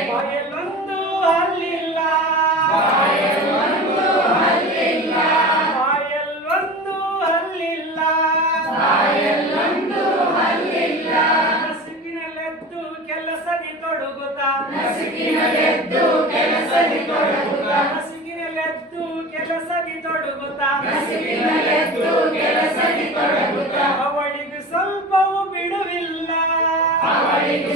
ಬಾಯಲ್ಲೊಂದು ಹಲ್ಲಿಲ್ಲ. ಬಾಯಲ್ಲೊಂದು ಹಲ್ಲಿಲ್ಲ. ನಸುಕಿನಲ್ಲೆದ್ದು ಕೆಲಸದಿ ತೊಡಗುತ್ತಾ. ಕೆಲಸದಿ ತೊಡಗುತ್ತಾ. ಅವಳಿಗೆ ಅವಳಿಗೆ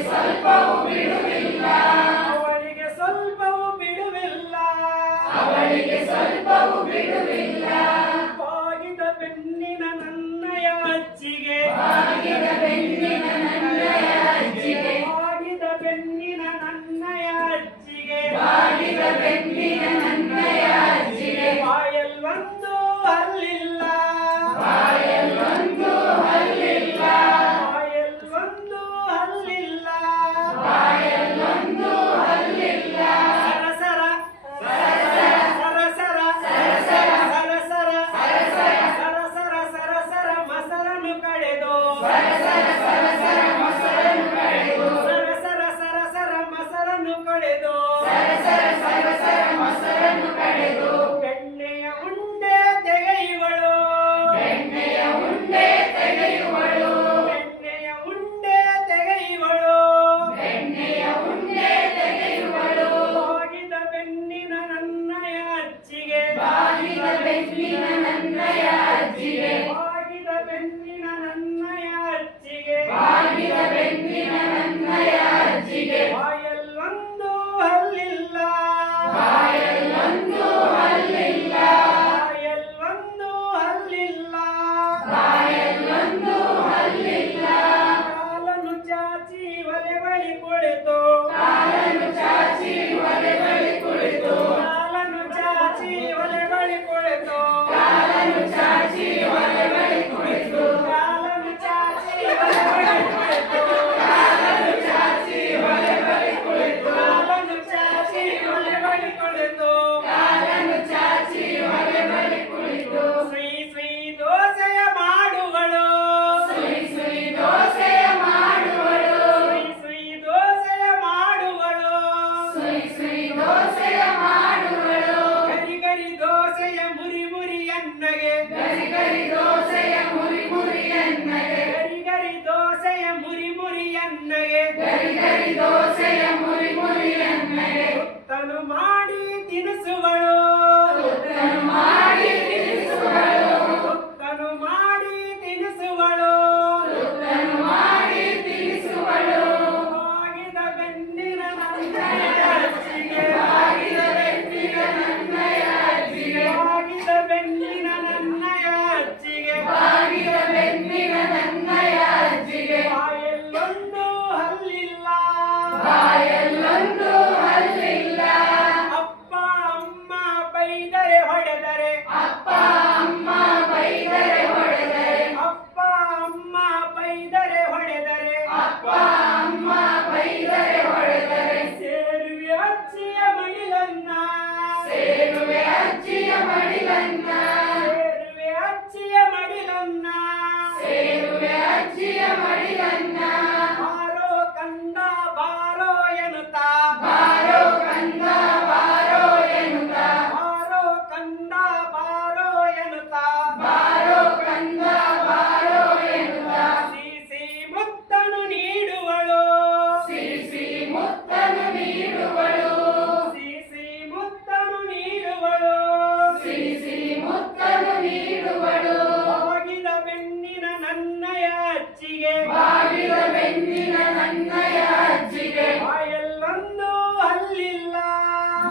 ಸ್ವಲ್ಪವೂ ಬಿಡುವಿಲ್ಲ ಬಾಗಿದ ಬೆನ್ನಿನ ನನ್ನಯ ಅಜ್ಜಿಗೆ ಬಾಗಿದ ಬೆನ್ನಿನ ನನ್ನಯ ಅಜ್ಜಿಗೆ ಬಾಯಲ್ಲೊಂದು ಹಲ್ಲಿಲ್ಲ ಬಾಯಲ್ಲೊಂದು Praise ಮುರಿ ಅನ್ನಗೆ ತಾನು ಮಾಡಿ ತಿನಿಸುಗಳು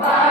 Bye.